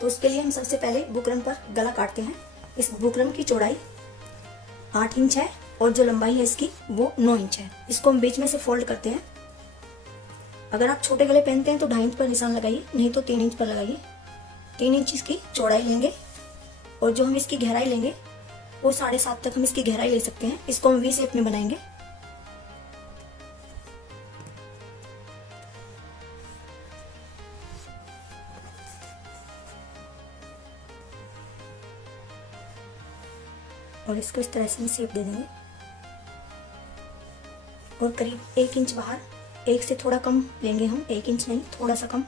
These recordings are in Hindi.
तो उसके लिए हम सबसे पहले बुकरम पर गला काटते हैं। इस बुकरम की चौड़ाई 8 इंच है और जो लंबाई है इसकी वो 9 इंच है। इसको हम बीच में से फोल्ड करते हैं। अगर आप छोटे गले पहनते हैं तो 2.5 इंच पर निशान लगाइए, नहीं तो 3 इंच पर लगाइए। 3 इंच इसकी चौड़ाई लेंगे और जो हम इसकी गहराई लेंगे वो 7.5 तक हम इसकी गहराई ले सकते हैं। इसको हम वी शेप में बनाएंगे। और इसको इस तरह से शेप दे देंगे और करीब 1 इंच बाहर, 1 से थोड़ा कम लेंगे हम, 1 इंच नहीं, थोड़ा सा कम,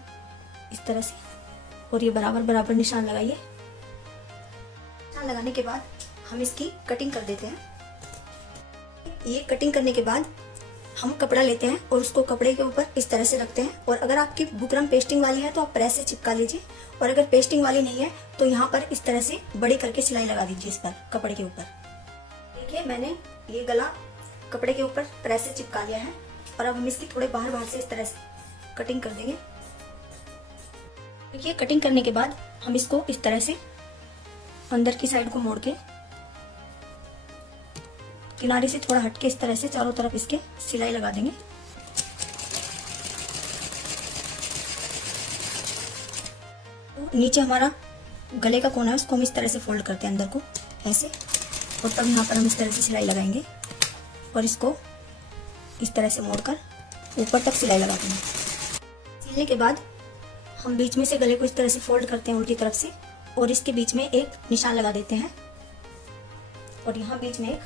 इस तरह से। और ये बराबर बराबर निशान लगाइए। निशान लगाने के बाद हम इसकी कटिंग कर देते हैं। ये कटिंग करने के बाद हम कपड़ा लेते हैं और उसको कपड़े के ऊपर इस तरह से रखते हैं। और अगर आपकी बुकरम पेस्टिंग वाली है तो आप प्रेस से चिपका लीजिए, और अगर पेस्टिंग वाली नहीं है तो यहाँ पर इस तरह से बड़ी करके सिलाई लगा दीजिए इस पर, कपड़े के ऊपर। देखिए मैंने ये गला कपड़े के ऊपर प्रेस से चिपका लिया है। और अब हम इसकी थोड़े बाहर से इस तरह से कटिंग कर देंगे। देखिए कटिंग करने के बाद हम इसको इस तरह से अंदर की साइड को मोड़ के किनारे से थोड़ा हटके इस तरह से चारों तरफ इसके सिलाई लगा देंगे। तो नीचे हमारा गले का कोना है उसको हम इस तरह से फोल्ड करते हैं अंदर को ऐसे, और तब यहाँ पर हम इस तरह से सिलाई लगाएंगे और इसको इस तरह से मोड़कर ऊपर तक सिलाई लगा देंगे। सिलने के बाद हम बीच में से गले को इस तरह से फोल्ड करते हैं उल्टी तरफ से, और इसके बीच में एक निशान लगा देते हैं और यहाँ बीच में एक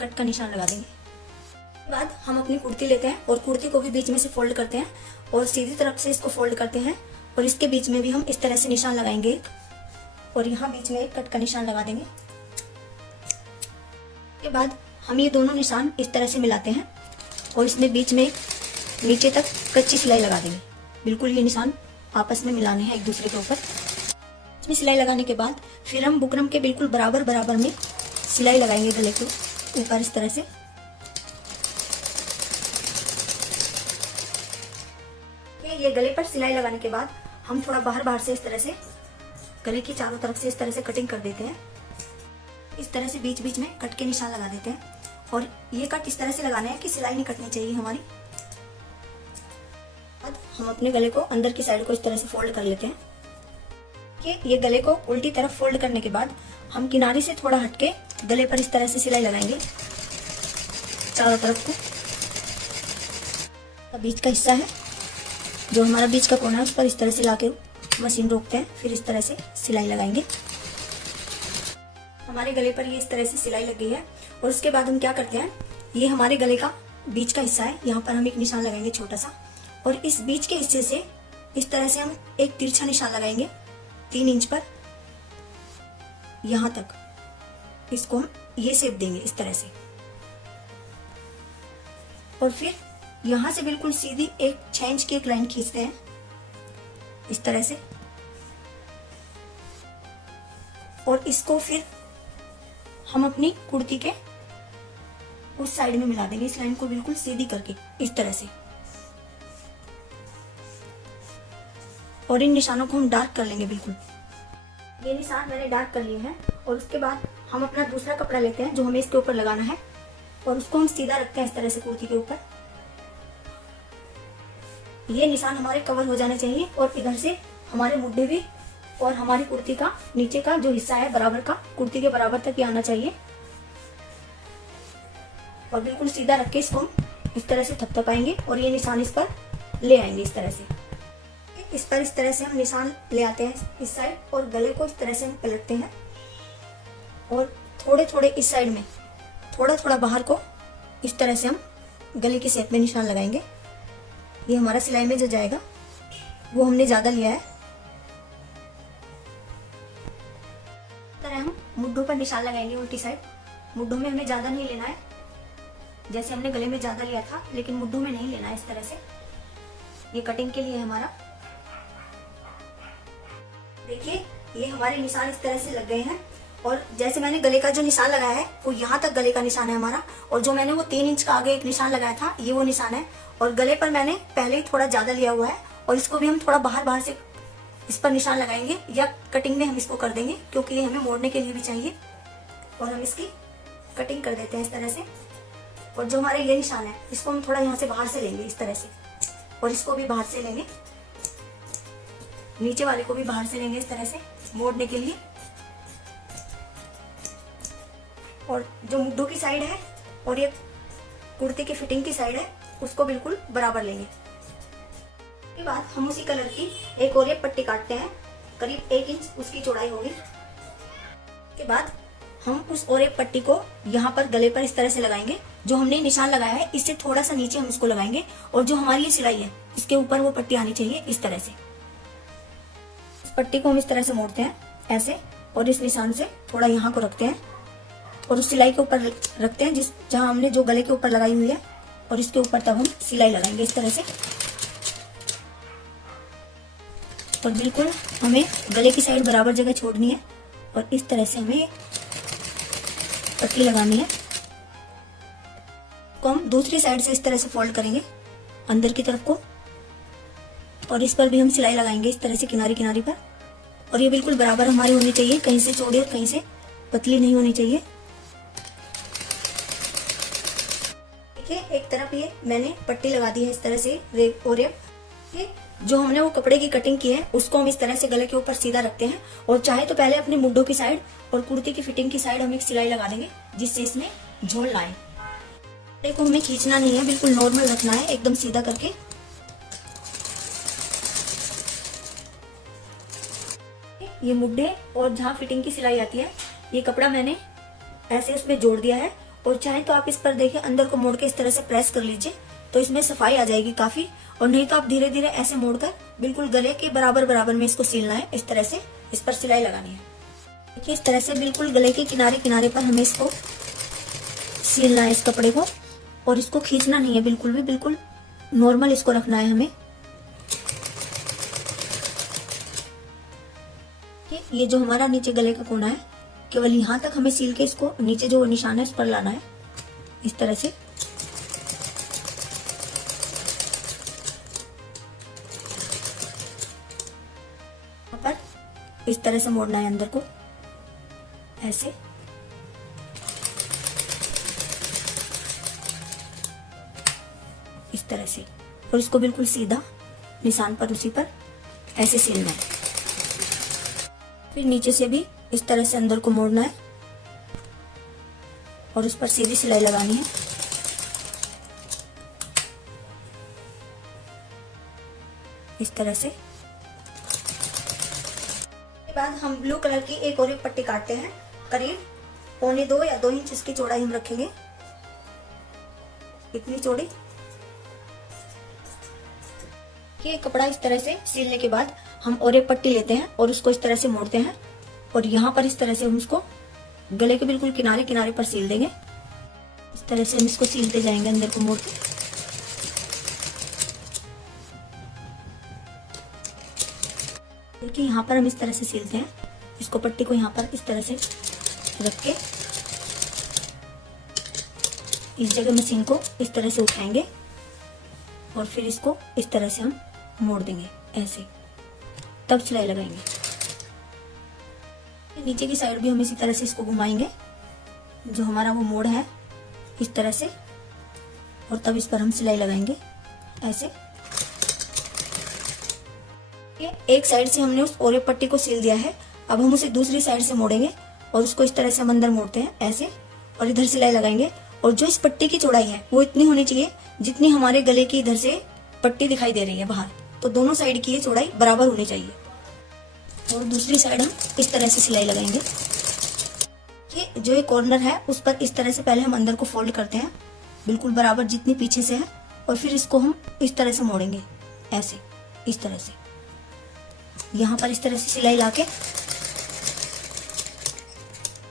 कट का निशान लगा देंगे। उसके बाद हम अपनी कुर्ती लेते हैं और कुर्ती को भी बीच में से फोल्ड करते हैं और सीधी तरफ से इसको फोल्ड करते हैं, और इसके बीच में भी हम इस तरह से निशान लगाएंगे एक, और यहाँ बीच में एक कट का निशान लगा देंगे। उसके बाद हम ये दोनों निशान इस तरह से मिलाते हैं और इसमें बीच में एक नीचे तक कच्ची सिलाई लगा देंगे। बिल्कुल ये निशान आपस में मिलाने हैं एक दूसरे के ऊपर। इसमें सिलाई लगाने के बाद फिर हम बुकरम के बिल्कुल बराबर बराबर में सिलाई लगाएंगे गले के ऊपर इस तरह से। ये गले पर सिलाई लगाने के बाद हम थोड़ा बाहर से इस तरह से गले की चारों तरफ से इस तरह से कटिंग कर देते हैं। इस तरह से बीच बीच में कट के निशान लगा देते हैं, और ये कट इस तरह से लगाना है कि सिलाई नहीं कटनी चाहिए हमारी। अब हम अपने गले को अंदर की साइड को इस तरह से फोल्ड कर लेते हैं। ये गले को उल्टी तरफ फोल्ड करने के बाद हम किनारे से थोड़ा हटके गले पर इस तरह से सिलाई लगाएंगे चारों तरफ को। तो बीच का हिस्सा है जो हमारा बीच का कोना है उस पर इस तरह से लाके मशीन रोकते हैं, फिर इस तरह से सिलाई लगाएंगे। हमारे गले पर ये इस तरह से सिलाई लग गई है। और उसके बाद हम क्या करते हैं, ये हमारे गले का बीच का हिस्सा है, यहाँ पर हम एक निशान लगाएंगे छोटा सा, और इस बीच के हिस्से से इस तरह से हम एक तिरछा निशान लगाएंगे 3 इंच पर, यहाँ तक इसको हम ये शेप देंगे इस तरह से। और फिर यहाँ से बिल्कुल सीधी एक 6 इंच की एक लाइन खींचते हैं इस तरह से, और इसको फिर हम अपनी कुर्ती के उस साइड में मिला देंगे, इस लाइन को बिल्कुल सीधी करके इस तरह से। और इन निशानों को हम डार्क कर लेंगे बिल्कुल। ये निशान मैंने डार्क कर लिए हैं। और उसके बाद हम अपना दूसरा कपड़ा लेते हैं जो हमें इसके ऊपर लगाना है, और उसको हम सीधा रखते हैं इस तरह से कुर्ती के ऊपर। ये निशान हमारे कवर हो जाने चाहिए, और इधर से हमारे मुड्ढे भी और हमारी कुर्ती का नीचे का जो हिस्सा है बराबर का, कुर्ती के बराबर तक ही आना चाहिए। और बिल्कुल सीधा रख के इसको हम इस तरह से थपथपाएंगे और ये निशान इस पर ले आएंगे इस तरह से। इस पर इस तरह से हम निशान ले आते हैं इस साइड, और गले को इस तरह से हम पलटते हैं, और थोड़े थोड़े इस साइड में थोड़ा थोड़ा बाहर को इस तरह से हम गले की शेप में निशान लगाएंगे। ये हमारा सिलाई में जो जाएगा वो हमने ज्यादा लिया है। इस तरह हम मुड्ढों पर निशान लगाएंगे उल्टी साइड। मुड्ढों में हमें ज्यादा नहीं लेना है, जैसे हमने गले में ज्यादा लिया था, लेकिन मुड्ढों में नहीं लेना है इस तरह से। ये कटिंग के लिए है हमारा। देखिए ये हमारे निशान इस तरह से लग गए हैं, और जैसे मैंने गले का जो निशान लगाया है वो यहाँ तक गले का निशान है हमारा, और जो मैंने वो 3 इंच का आगे एक निशान लगाया था ये वो निशान है। और गले पर मैंने पहले ही थोड़ा ज्यादा लिया हुआ है, और इसको भी हम थोड़ा बाहर से इस पर निशान लगाएंगे या कटिंग में हम इसको कर देंगे, क्योंकि ये हमें मोड़ने के लिए भी चाहिए। और हम इसकी कटिंग कर देते हैं इस तरह से। और जो हमारे ये निशान है इसको हम थोड़ा यहाँ से बाहर से लेंगे इस तरह से, और इसको भी बाहर से लेंगे, नीचे वाले को भी बाहर से लेंगे इस तरह से मोड़ने के लिए। और जो मुड्ढों की साइड है और ये कुर्ते की फिटिंग की साइड है उसको बिल्कुल बराबर लेंगे। के बाद हम उसी कलर की एक और ये पट्टी काटते हैं, करीब 1 इंच उसकी चौड़ाई होगी। के बाद हम उस और एक पट्टी को यहाँ पर गले पर इस तरह से लगाएंगे। जो हमने निशान लगाया है इससे थोड़ा सा नीचे हम इसको लगाएंगे, और जो हमारी ये सिलाई है इसके ऊपर वो पट्टी आनी चाहिए इस तरह से। इस पट्टी को हम इस तरह से मोड़ते हैं ऐसे, और इस निशान से थोड़ा यहाँ को रखते हैं और उस सिलाई के ऊपर रखते हैं जहाँ हमने जो गले के ऊपर लगाई हुई है, और इसके ऊपर तब हम सिलाई लगाएंगे इस तरह से। और बिल्कुल हमें गले की साइड बराबर जगह छोड़नी है और इस तरह से हमें पट्टी लगानी है। को हम दूसरी साइड से इस तरह से फोल्ड करेंगे अंदर की तरफ को, और इस पर भी हम सिलाई लगाएंगे इस तरह से किनारे किनारे पर। और ये बिल्कुल बराबर हमारी होनी चाहिए, कहीं से चौड़ी और कहीं से पतली नहीं होनी चाहिए। देखिए एक तरफ ये मैंने पट्टी लगा दी है इस तरह से रेप और रेप। जो हमने वो कपड़े की कटिंग की है उसको हम इस तरह से गले के ऊपर सीधा रखते हैं, और चाहे तो पहले अपने मुड्ढों की साइड और कुर्ती की फिटिंग की साइड हम एक सिलाई लगा देंगे जिससे इसमें झोल लाए। कपड़े को हमें खींचना नहीं है, बिल्कुल नॉर्मल रखना है एकदम सीधा करके। ये मुड्ढे और जहाँ फिटिंग की सिलाई आती है ये कपड़ा मैंने ऐसे उसमें जोड़ दिया है, और चाहे तो आप इस पर देखिए अंदर को मोड़ के इस तरह से प्रेस कर लीजिए तो इसमें सफाई आ जाएगी काफी। और नहीं तो आप धीरे धीरे ऐसे मोड़कर बिल्कुल गले के बराबर बराबर में इसको सीलना है इस तरह से, इस पर सिलाई लगानी है। देखिए इस तरह से बिल्कुल गले के किनारे किनारे पर हमें इसको सीलना है इस कपड़े को, और इसको खींचना नहीं है बिल्कुल भी, बिल्कुल नॉर्मल इसको रखना है हमें। ये जो हमारा नीचे गले का कोना है केवल यहाँ तक हमें सील के इसको नीचे जो निशान है इस पर लाना है इस तरह से। पर इस तरह से मोड़ना है अंदर को ऐसे। इस तरह से, और इसको बिल्कुल सीधा निशान पर उसी पर ऐसे सीलना है। फिर नीचे से भी इस तरह से अंदर को मोड़ना है और उस पर सीधी सिलाई लगानी है। इस तरह से। के बाद हम ब्लू कलर की एक और एक पट्टी काटते हैं, करीब 1.25 या 2 इंच इसकी चौड़ाई हम रखेंगे, इतनी चौड़ी। ये कपड़ा इस तरह से सीलने के बाद हम और एक पट्टी लेते हैं और उसको इस तरह से मोड़ते हैं, और यहाँ पर इस तरह से हम उसको गले के बिल्कुल किनारे किनारे पर सील देंगे। इस तरह से हम इसको सीलते जाएंगे अंदर को मोड़ के। देखिए यहाँ पर हम इस तरह से सीलते हैं इसको, पट्टी को यहाँ पर इस तरह से रख के इस जगह मशीन को इस तरह से उठाएंगे और फिर इसको इस तरह से हम मोड़ देंगे ऐसे, तब सिलाई लगाएंगे। नीचे की साइड भी हम इसी तरह से इसको घुमाएंगे, जो हमारा वो मोड़ है इस तरह से, और तब इस पर हम सिलाई लगाएंगे ऐसे। एक साइड से हमने उस ओरे पट्टी को सील दिया है, अब हम उसे दूसरी साइड से मोड़ेंगे और उसको इस तरह से हम अंदर मोड़ते हैं ऐसे, और इधर सिलाई लगाएंगे। और जो इस पट्टी की चौड़ाई है वो इतनी होनी चाहिए जितनी हमारे गले की इधर से पट्टी दिखाई दे रही है बाहर, तो दोनों साइड की ये चौड़ाई बराबर होनी चाहिए। और दूसरी साइड हम इस तरह से सिलाई लगाएंगे। ये जो ये कॉर्नर है उस पर इस तरह से पहले हम अंदर को फोल्ड करते हैं बिल्कुल बराबर जितनी पीछे से है, और फिर इसको हम इस तरह से मोड़ेंगे ऐसे, इस तरह से। यहाँ पर इस तरह से सिलाई लाके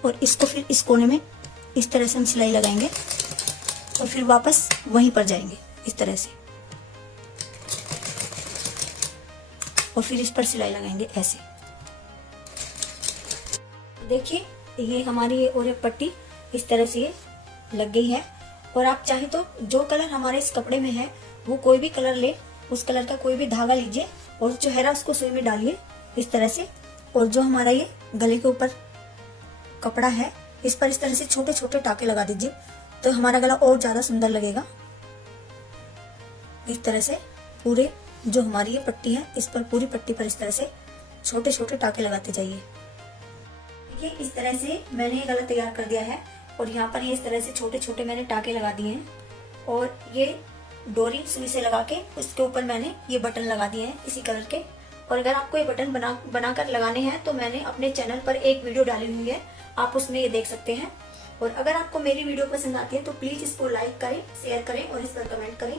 और इसको फिर इस कोने में इस तरह से हम सिलाई लगाएंगे और फिर वापस वहीं पर जाएंगे इस तरह से, और फिर इस पर सिलाई लगाएंगे ऐसे। देखिए ये हमारी ये और एक पट्टी इस तरह से ये लग गई है। और आप चाहे तो जो कलर हमारे इस कपड़े में है वो कोई भी कलर ले, उस कलर का कोई भी धागा लीजिए और चुहरा उसको सुई में डालिए इस तरह से। और जो हमारा ये गले के ऊपर कपड़ा है, इस पर इस तरह से छोटे छोटे टाके लगा दीजिए, तो हमारा गला और ज्यादा सुंदर लगेगा। इस तरह से पूरे जो हमारी ये पट्टी है, इस पर पूरी पट्टी पर इस तरह से छोटे छोटे टाके लगाते जाइए। देखिए इस तरह से मैंने ये गला तैयार कर दिया है और यहाँ पर ये इस तरह से छोटे छोटे मैंने टाके लगा दिए हैं और ये डोरी सुई से लगा के उसके ऊपर मैंने ये बटन लगा दिए हैं इसी कलर के। और अगर आपको ये बटन बनाकर लगाने हैं तो मैंने अपने चैनल पर एक वीडियो डाली हुई है, आप उसमें ये देख सकते हैं। और अगर आपको मेरी वीडियो पसंद आती है तो प्लीज इसको लाइक करें, शेयर करें और इस पर कमेंट करें।